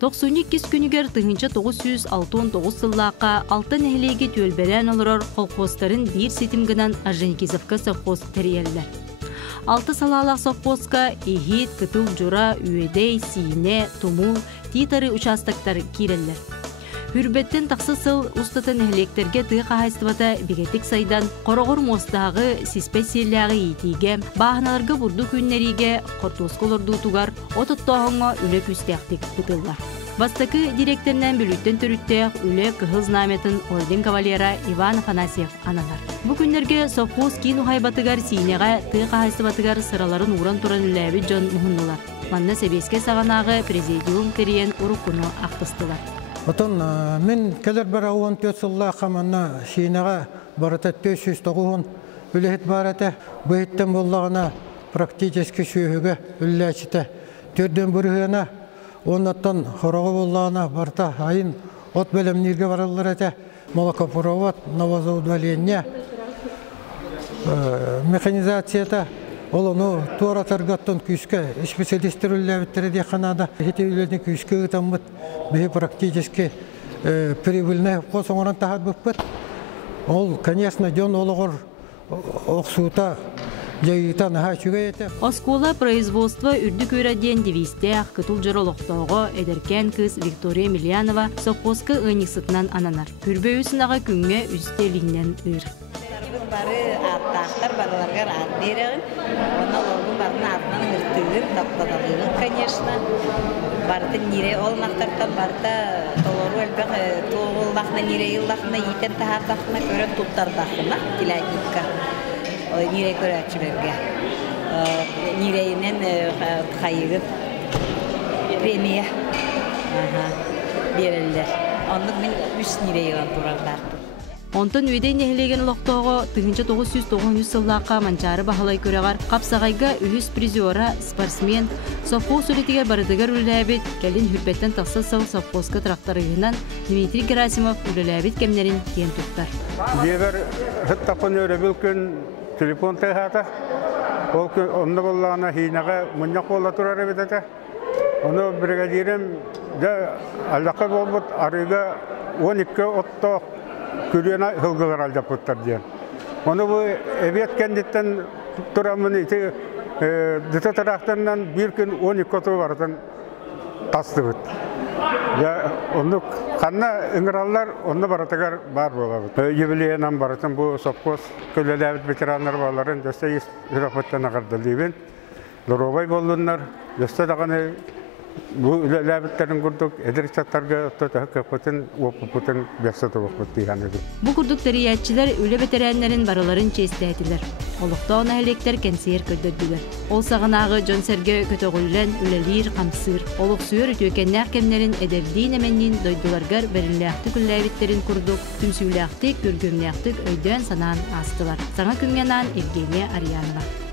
92 күнігер тыгынча 969 сыллаққа алтын әхлеге төлберен олырыр қолқостарын бір сетімгінен Орджоникидзевка совхоз тәрелілер. 6 салалақ совхозға ехет, кытыл жура, үйедей, сине, тумул, титары участактар кирелілер. Хүрбеттен тақсы сыл ұстатын әхлектерге тұғы қағайстыбата бігетік сайдан қорағыр мостағы сиспесиялағы етеге, бағыналарға бұрды күннериге қортуысқол ордуытуғар отыттоғыңа үлі күстіяқтық бұтылдар. Бастықы директорынан бүліттен түріттеq үлі кығыз наметін орден кавалера Иван Афанасьев аналар. Бұ күннерге совхоз кейін ұхайбатығар синеға тұғы қағайстыбатығар сыраларын уран тұран үләбі жон мұхыннылар. Манна себеске сағанағы президиум кериен ұрыққыны ақтыстылар. Отон мен келер бір ауын төтсілла қаманна шинаға барата 509 үліхет барата бұйттен боллағына практически шүйігі үлләчіті. Төрден бүрігіна онаттан қорағы боллағына барта айын от бөлімнерге баралар әті молокопровод, новозаудваление, механизацията. Олону туара таргаттан күйіске специалистер үлләбіттері де қанада. Хеті үлләден күйіске ұтамбыт, бейі практически прибыльне қосыңыран тағад бұппыт. Ол, конечно, жон олығыр оқсуыта жайытан хачуға еті. Оскола производство үрдік өраден девисте аққытыл жыролықтауға әдеркен кыз Виктория Мильянова совхозқы ұйнықсытынан ананар. Күрбеуісінаға күнге үстелінен өр. Бары аттақтар барыларға ат берегін, оны олғын барын атынан үрттігін, таптадалығын, конечно. Барды нере олнақтартан, барды толору әлбәқ тоғылдақына, нере елдақына, етен тағардақына көрен тұттардақына, келәйдікка. Нере көрәтшілерге. Нерейінен қайығын премия берілдер. Онық мен үш нерейіған тұрардарды. Онтон өйден нәхілеген ұлықтауғы 1990 сыллаққа манчары бағалай көріғар қапсағайға үйіс призиора, спортсмен, совхоз үлетігер барыдығар үліләбет, кәлін хүрбеттен тақсы сау совхозғы тракторығынан Дмитрий Герасимов үліләбет кемнерін кен тұқтар. Дебер ғыттақын өрі бүлкін телефон тәғаты, онды болағына хейнаға мұннақ бола тұрары бететі. Оны бригадирім алдақы болбыт арыға 12 отто күрена хылгылар алдап бұттар дейін. Оны бұл әбет кәндеттен тұрамын дүті тарақтарынан бір күн 12 оту барыдан тасты бұд. Оны қанна үңіралар, оны баратығар бар бола бұд. Юбилейінен барытын бұл совхоз көлелі ветерандар баларын дөсте жүрапыттан ағарды дейбін. Лоробай болдыңдар, дөсте дағаны bu lәбіттерін күрдік, әдірістаттарға көпітін, опыпытын бәсті оқыт дейген еді. Bu kurduk teriyatçılar ölü veteranların barıların çeşitli ettiler. Oluqta ona helekler kensiyер kördürdüler. Ol sağınağı John Serge kötüğüllen ülelir, kamsır. Oluq suyur ütükenler kemlerin ederdiğin emennin doydulargar veriliyaktık lәбіттерін kurduk. Tümsüyliyaktık, görgümliyaktık öyden sanan astılar. Sana küngenan Evgeniya Aryanova.